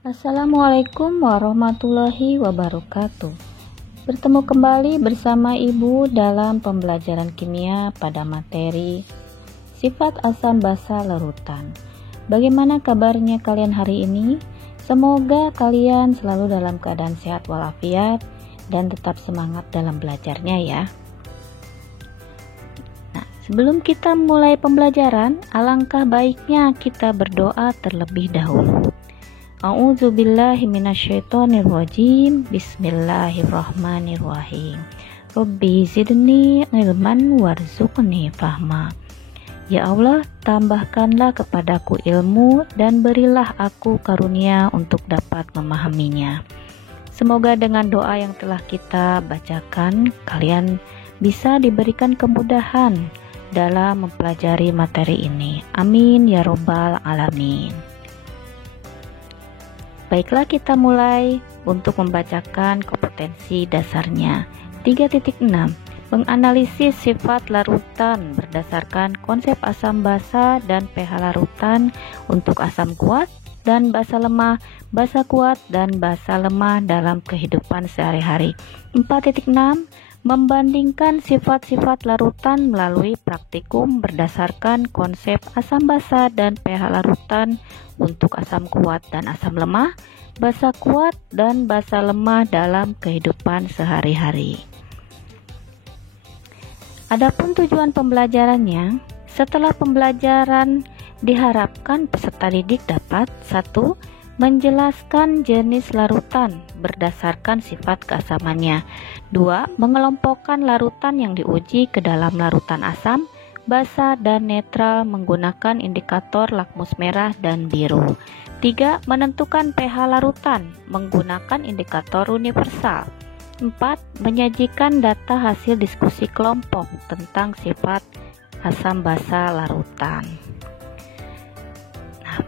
Assalamualaikum warahmatullahi wabarakatuh. Bertemu kembali bersama Ibu dalam pembelajaran kimia pada materi sifat asam basa larutan. Bagaimana kabarnya kalian hari ini? Semoga kalian selalu dalam keadaan sehat walafiat dan tetap semangat dalam belajarnya ya. Nah, sebelum kita mulai pembelajaran, alangkah baiknya kita berdoa terlebih dahulu. A'udzubillahi minasyaitonirrajim. Bismillahirrahmanirrahim. Rabbi zidni ilman warzuqni fahma. Ya Allah, tambahkanlah kepadaku ilmu dan berilah aku karunia untuk dapat memahaminya. Semoga dengan doa yang telah kita bacakan, kalian bisa diberikan kemudahan dalam mempelajari materi ini. Amin ya robbal alamin. Baiklah, kita mulai untuk membacakan kompetensi dasarnya. 3.6 Menganalisis sifat larutan berdasarkan konsep asam basa dan pH larutan untuk asam kuat dan basa lemah, basa kuat dan basa lemah dalam kehidupan sehari-hari. 4.6 Membandingkan sifat-sifat larutan melalui praktikum berdasarkan konsep asam basa dan pH larutan untuk asam kuat dan asam lemah, basa kuat dan basa lemah dalam kehidupan sehari-hari. Adapun tujuan pembelajarannya, setelah pembelajaran diharapkan peserta didik dapat 1. Menjelaskan jenis larutan berdasarkan sifat keasamannya. 2. Mengelompokkan larutan yang diuji ke dalam larutan asam, basa, dan netral menggunakan indikator lakmus merah dan biru. 3. Menentukan pH larutan menggunakan indikator universal. 4. Menyajikan data hasil diskusi kelompok tentang sifat asam basa larutan.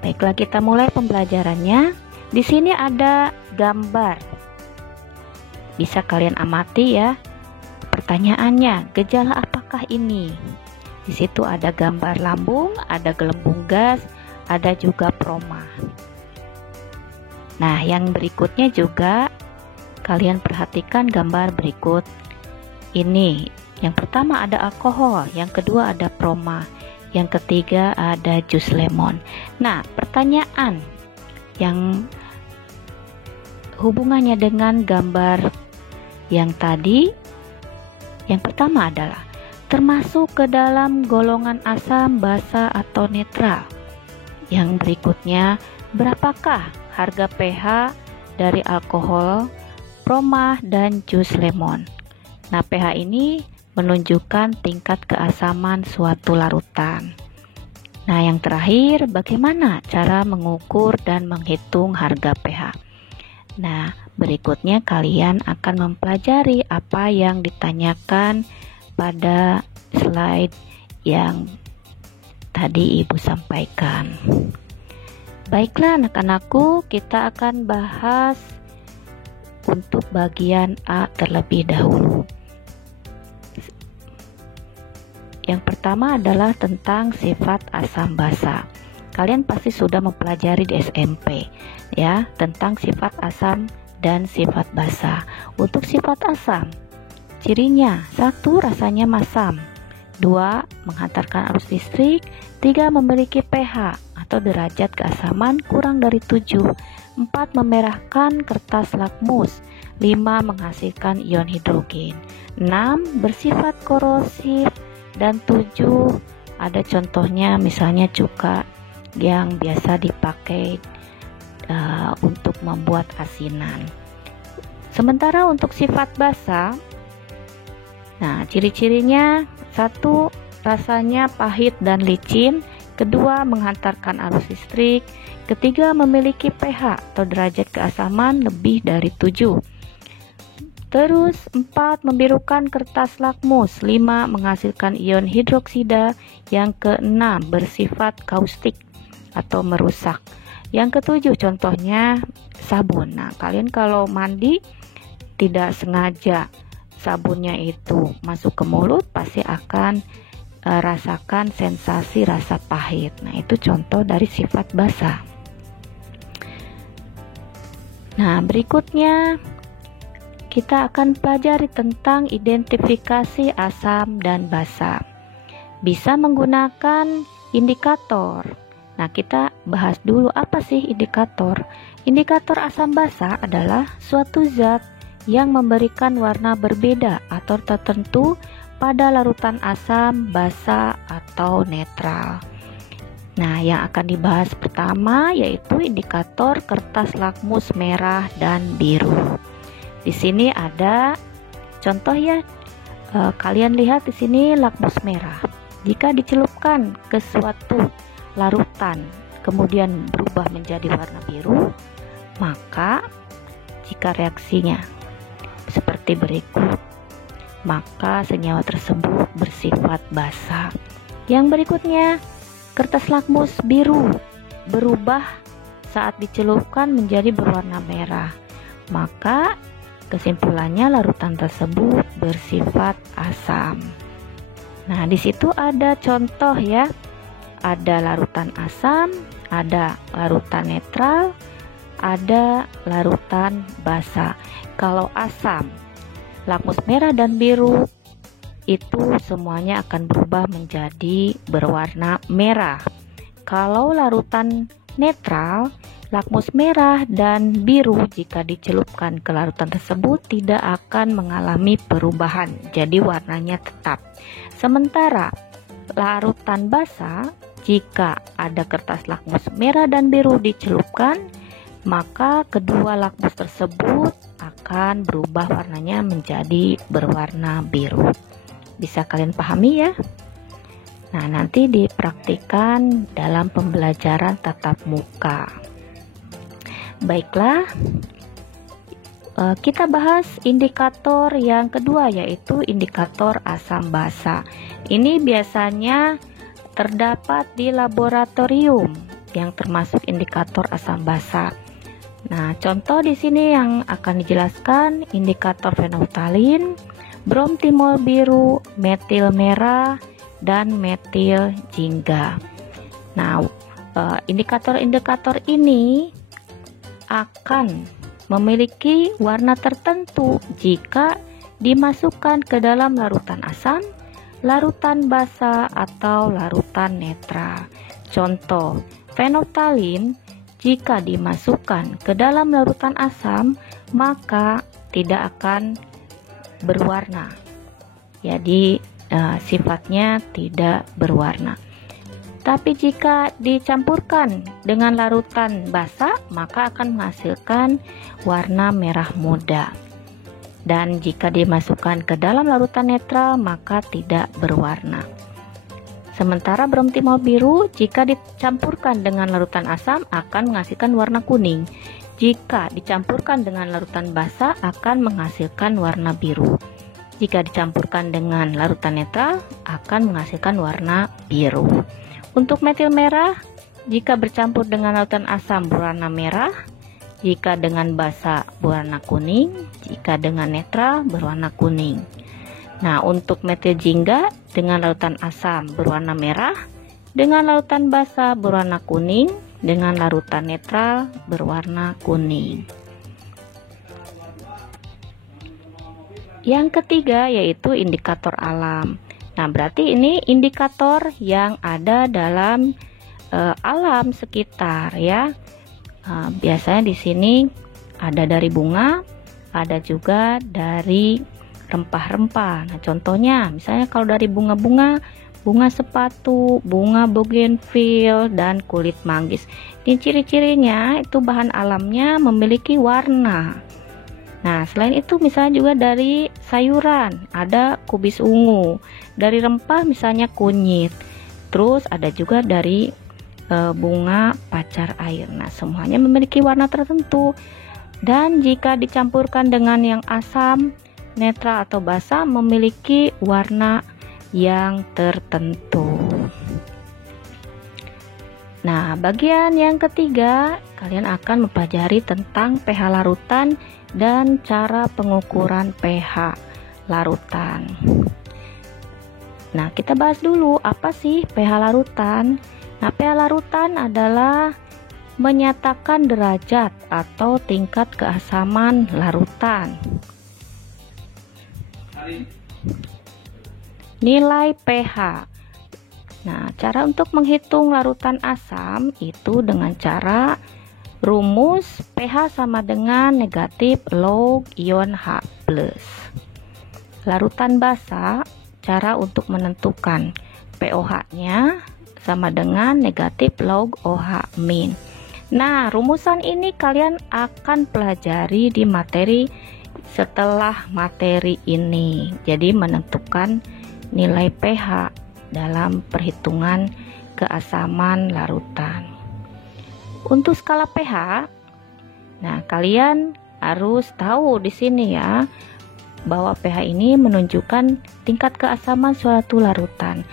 Baiklah, kita mulai pembelajarannya. Di sini ada gambar. Bisa kalian amati ya. Pertanyaannya, gejala apakah ini? Di situ ada gambar lambung, ada gelembung gas, ada juga proma. Nah, yang berikutnya juga kalian perhatikan gambar berikut ini. Yang pertama ada alkohol, yang kedua ada proma, yang ketiga ada jus lemon. Nah, pertanyaan yang hubungannya dengan gambar yang tadi, yang pertama adalah termasuk ke dalam golongan asam, basa, atau netral. Yang berikutnya, berapakah harga pH dari alkohol, proma, dan jus lemon? Nah, pH ini menunjukkan tingkat keasaman suatu larutan. Nah, yang terakhir, bagaimana cara mengukur dan menghitung harga pH? Nah, berikutnya kalian akan mempelajari apa yang ditanyakan pada slide yang tadi Ibu sampaikan. Baiklah anak-anakku, kita akan bahas untuk bagian A terlebih dahulu. Yang pertama adalah tentang sifat asam basa. Kalian pasti sudah mempelajari di SMP ya, tentang sifat asam dan sifat basa. Untuk sifat asam, cirinya 1. Rasanya masam, 2. Menghantarkan arus listrik, 3. Memiliki pH atau derajat keasaman kurang dari 7, 4. Memerahkan kertas lakmus, 5. Menghasilkan ion hidrogen, 6. Bersifat korosif, dan 7 ada contohnya, misalnya cuka yang biasa dipakai untuk membuat asinan. Sementara untuk sifat basa, nah ciri-cirinya 1. Rasanya pahit dan licin, 2. Menghantarkan arus listrik, 3. Memiliki pH atau derajat keasaman lebih dari 7. Terus 4. Membirukan kertas lakmus, 5. Menghasilkan ion hidroksida, yang ke-6 bersifat kaustik atau merusak. Yang ke-7 contohnya sabun. Nah, kalian kalau mandi tidak sengaja sabunnya itu masuk ke mulut, pasti akan rasakan sensasi rasa pahit. Nah, itu contoh dari sifat basa. Nah, berikutnya kita akan pelajari tentang identifikasi asam dan basa. Bisa menggunakan indikator. Nah, kita bahas dulu apa sih indikator. Indikator asam basa adalah suatu zat yang memberikan warna berbeda atau tertentu pada larutan asam, basa, atau netral. Nah, yang akan dibahas pertama yaitu indikator kertas lakmus merah dan biru. Di sini ada contoh ya. Kalian lihat di sini lakmus merah. Jika dicelupkan ke suatu larutan kemudian berubah menjadi warna biru, maka jika reaksinya seperti berikut, maka senyawa tersebut bersifat basa. Yang berikutnya, kertas lakmus biru berubah saat dicelupkan menjadi berwarna merah, maka kesimpulannya larutan tersebut bersifat asam. Nah, di situ ada contoh ya. Ada larutan asam, ada larutan netral, ada larutan basa. Kalau asam, lakmus merah dan biru itu semuanya akan berubah menjadi berwarna merah. Kalau larutan netral, lakmus merah dan biru jika dicelupkan ke larutan tersebut tidak akan mengalami perubahan, jadi warnanya tetap. Sementara larutan basa, jika ada kertas lakmus merah dan biru dicelupkan, maka kedua lakmus tersebut akan berubah warnanya menjadi berwarna biru. Bisa kalian pahami ya? Nah, nanti dipraktikkan dalam pembelajaran tatap muka. Baiklah, kita bahas indikator yang kedua yaitu indikator asam basa. Ini biasanya terdapat di laboratorium yang termasuk indikator asam basa. Nah, contoh di sini yang akan dijelaskan indikator fenolftalin, bromtimol biru, metil merah, dan metil jingga. Nah, indikator-indikator ini akan memiliki warna tertentu jika dimasukkan ke dalam larutan asam, larutan basa, atau larutan netral. Contoh, fenolftalin jika dimasukkan ke dalam larutan asam maka tidak akan berwarna. Jadi sifatnya tidak berwarna. Tapi jika dicampurkan dengan larutan basa, maka akan menghasilkan warna merah muda. Dan jika dimasukkan ke dalam larutan netral, maka tidak berwarna. Sementara bromtimol biru, jika dicampurkan dengan larutan asam, akan menghasilkan warna kuning. Jika dicampurkan dengan larutan basa, akan menghasilkan warna biru. Jika dicampurkan dengan larutan netral, akan menghasilkan warna biru. Untuk metil merah, jika bercampur dengan larutan asam berwarna merah, jika dengan basa berwarna kuning, jika dengan netral berwarna kuning. Nah, untuk metil jingga dengan larutan asam berwarna merah, dengan larutan basa berwarna kuning, dengan larutan netral berwarna kuning. Yang ketiga yaitu indikator alam. Nah, berarti ini indikator yang ada dalam alam sekitar ya. Biasanya di sini ada dari bunga, ada juga dari rempah-rempah. Nah, contohnya misalnya kalau dari bunga-bunga, bunga sepatu, bunga bougainville, dan kulit manggis. Ini ciri-cirinya itu bahan alamnya memiliki warna. Nah, selain itu misalnya juga dari sayuran, ada kubis ungu. Dari rempah misalnya kunyit. Terus ada juga dari bunga pacar air. Nah, semuanya memiliki warna tertentu. Dan jika dicampurkan dengan yang asam, netral atau basa memiliki warna yang tertentu. Nah, bagian yang ketiga, kalian akan mempelajari tentang pH larutan dan cara pengukuran pH larutan. Nah, kita bahas dulu apa sih pH larutan. Nah, pH larutan adalah menyatakan derajat atau tingkat keasaman larutan. Nilai pH. Nah, cara untuk menghitung larutan asam itu dengan cara rumus pH sama dengan negatif log ion H+. Larutan basa, cara untuk menentukan pOH-nya sama dengan negatif log OH-. Nah, rumusan ini kalian akan pelajari di materi setelah materi ini. Jadi menentukan nilai pH dalam perhitungan keasaman larutan. Untuk skala pH, nah kalian harus tahu di sini ya, bahwa pH ini menunjukkan tingkat keasaman suatu larutan.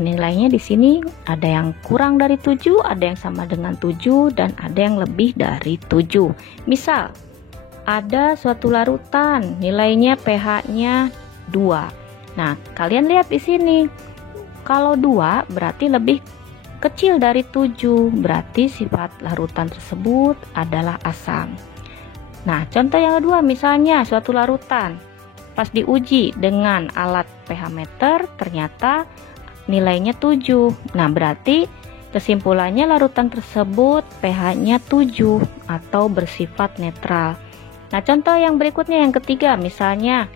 Nilainya di sini ada yang kurang dari 7, ada yang sama dengan 7, dan ada yang lebih dari 7. Misal, ada suatu larutan nilainya pH-nya 2. Nah, kalian lihat di sini. Kalau 2 berarti lebih kecil dari 7, berarti sifat larutan tersebut adalah asam. Nah, contoh yang kedua, misalnya suatu larutan pas diuji dengan alat pH meter ternyata nilainya 7. Nah, berarti kesimpulannya larutan tersebut pH-nya 7 atau bersifat netral. Nah, contoh yang berikutnya yang ketiga, misalnya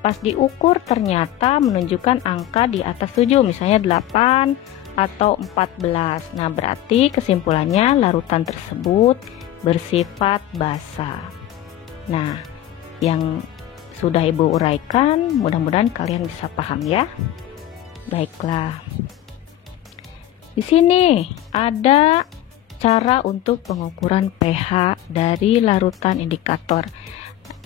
pas diukur ternyata menunjukkan angka di atas 7, misalnya 8 atau 14. Nah, berarti kesimpulannya larutan tersebut bersifat basa. Nah, yang sudah Ibu uraikan, mudah-mudahan kalian bisa paham ya. Baiklah. Di sini ada cara untuk pengukuran pH dari larutan indikator.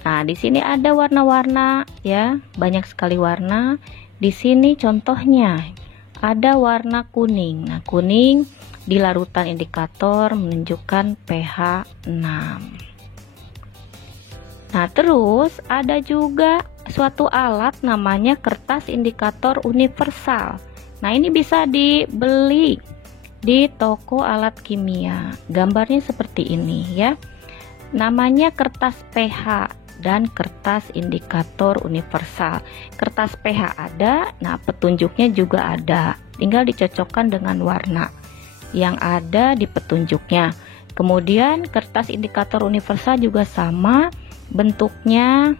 Nah, di sini ada warna-warna ya, banyak sekali warna. Di sini contohnya ada warna kuning. Nah, kuning di larutan indikator menunjukkan pH 6. Nah, terus ada juga suatu alat namanya kertas indikator universal. Nah, ini bisa dibeli di toko alat kimia. Gambarnya seperti ini ya. Namanya kertas pH dan kertas indikator universal. Kertas pH ada, nah petunjuknya juga ada. Tinggal dicocokkan dengan warna yang ada di petunjuknya. Kemudian kertas indikator universal juga sama bentuknya.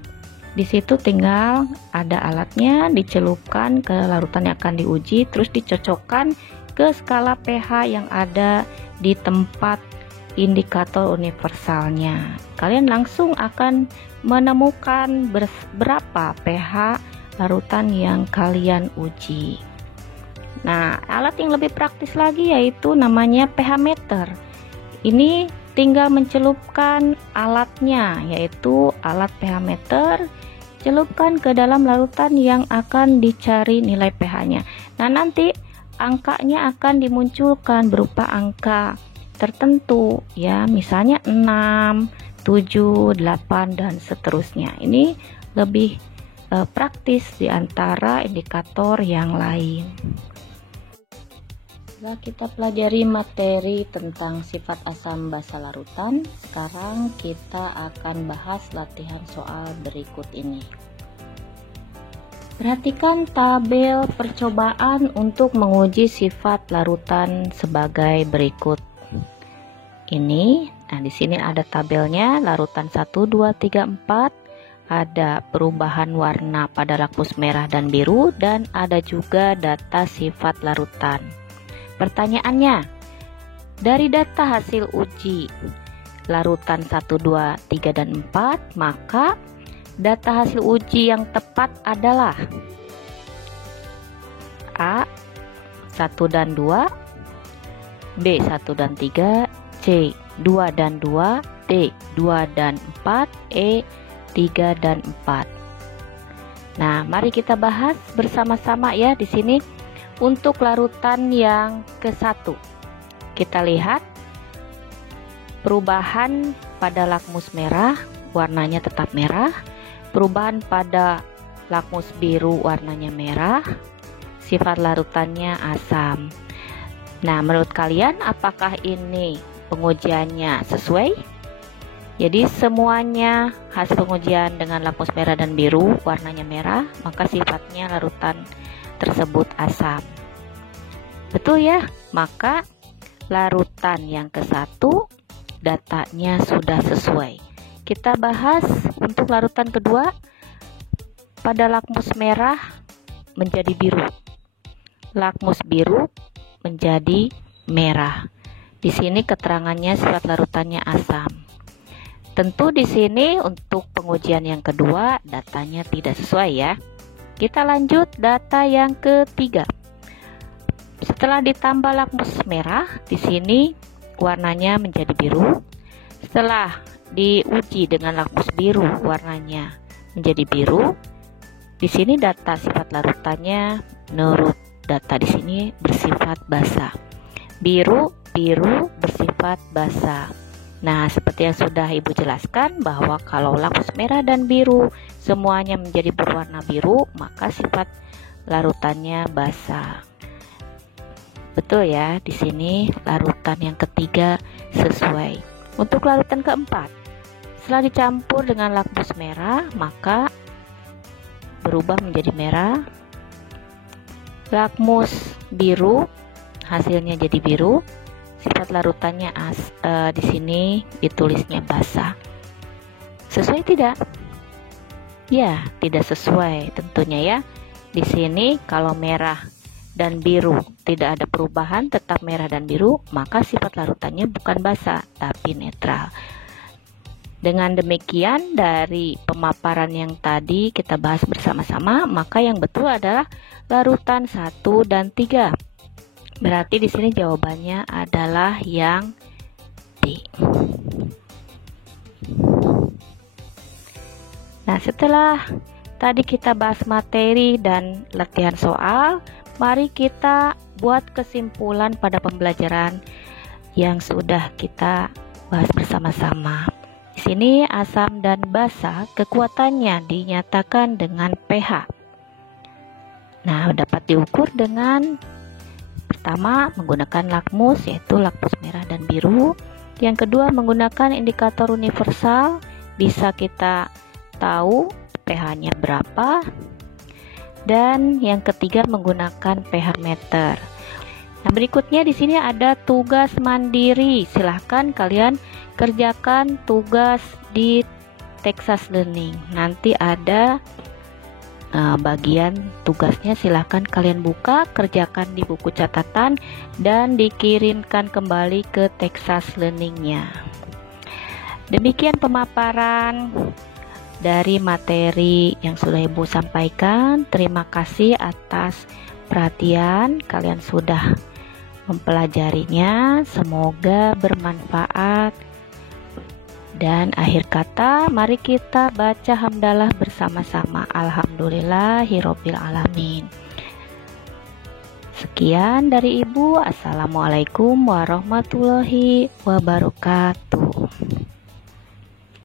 Di situ tinggal ada alatnya, dicelupkan ke larutan yang akan diuji, terus dicocokkan ke skala pH yang ada di tempat indikator universalnya. Kalian langsung akan menemukan berapa pH larutan yang kalian uji. Nah, alat yang lebih praktis lagi yaitu namanya pH meter. Ini tinggal mencelupkan alatnya, yaitu alat pH meter, celupkan ke dalam larutan yang akan dicari nilai pH-nya. Nah, nanti angkanya akan dimunculkan berupa angka tertentu ya, misalnya 6, 7, 8 dan seterusnya. Ini lebih praktis di antara indikator yang lain. Setelah kita pelajari materi tentang sifat asam basa larutan, sekarang kita akan bahas latihan soal berikut ini. Perhatikan tabel percobaan untuk menguji sifat larutan sebagai berikut. Ini, nah di sini ada tabelnya, larutan 1, 2, 3, 4, ada perubahan warna pada lakmus merah dan biru, dan ada juga data sifat larutan. Pertanyaannya, dari data hasil uji larutan 1, 2, 3, dan 4, maka data hasil uji yang tepat adalah A. 1 dan 2, B. 1 dan 3, C. 2 dan 2, D. 2 dan 4, E. 3 dan 4. Nah, mari kita bahas bersama-sama ya di sini. Untuk larutan yang ke-1, kita lihat perubahan pada lakmus merah, warnanya tetap merah. Perubahan pada lakmus biru, warnanya merah. Sifat larutannya asam. Nah, menurut kalian apakah ini pengujiannya sesuai? Jadi semuanya hasil pengujian dengan lakmus merah dan biru, warnanya merah, maka sifatnya larutan tersebut asam. Betul ya? Maka larutan yang ke-1 datanya sudah sesuai. Kita bahas untuk larutan kedua. Pada lakmus merah menjadi biru, lakmus biru menjadi merah. Di sini keterangannya sifat larutannya asam. Tentu di sini untuk pengujian yang kedua datanya tidak sesuai ya. Kita lanjut data yang ketiga. Setelah ditambah lakmus merah, di sini warnanya menjadi biru. Setelah diuji dengan lakmus biru, warnanya menjadi biru. Di sini data sifat larutannya menurut data di sini bersifat basa. Biru bersifat basa. Nah, seperti yang sudah Ibu jelaskan bahwa kalau lakmus merah dan biru semuanya menjadi berwarna biru, maka sifat larutannya basa. Betul ya, di sini larutan yang ketiga sesuai. Untuk larutan keempat, setelah dicampur dengan lakmus merah, maka berubah menjadi merah. Lakmus biru, hasilnya jadi biru. Sifat larutannya di sini ditulisnya basa. Sesuai tidak? Ya, tidak sesuai tentunya ya. Di sini kalau merah dan biru tidak ada perubahan, tetap merah dan biru, maka sifat larutannya bukan basa tapi netral. Dengan demikian dari pemaparan yang tadi kita bahas bersama-sama, maka yang betul adalah larutan 1 dan 3. Berarti di sini jawabannya adalah yang D. Nah, setelah tadi kita bahas materi dan latihan soal, mari kita buat kesimpulan pada pembelajaran yang sudah kita bahas bersama-sama. Di sini asam dan basa kekuatannya dinyatakan dengan pH. Nah, dapat diukur dengan pertama menggunakan lakmus, yaitu lakmus merah dan biru. Yang kedua menggunakan indikator universal, bisa kita tahu pH-nya berapa. Dan yang ketiga menggunakan pH meter. Nah, berikutnya di sini ada tugas mandiri. Silahkan kalian kerjakan tugas di Texas Learning. Nanti ada bagian tugasnya, silahkan kalian buka, kerjakan di buku catatan dan dikirimkan kembali ke Texas Learning-nya. Demikian pemaparan dari materi yang sudah Ibu sampaikan. Terima kasih atas perhatian, kalian sudah mempelajarinya, semoga bermanfaat. Dan akhir kata, mari kita baca hamdalah bersama-sama. Alhamdulillahirabbil alamin. Sekian dari Ibu. Assalamualaikum warahmatullahi wabarakatuh.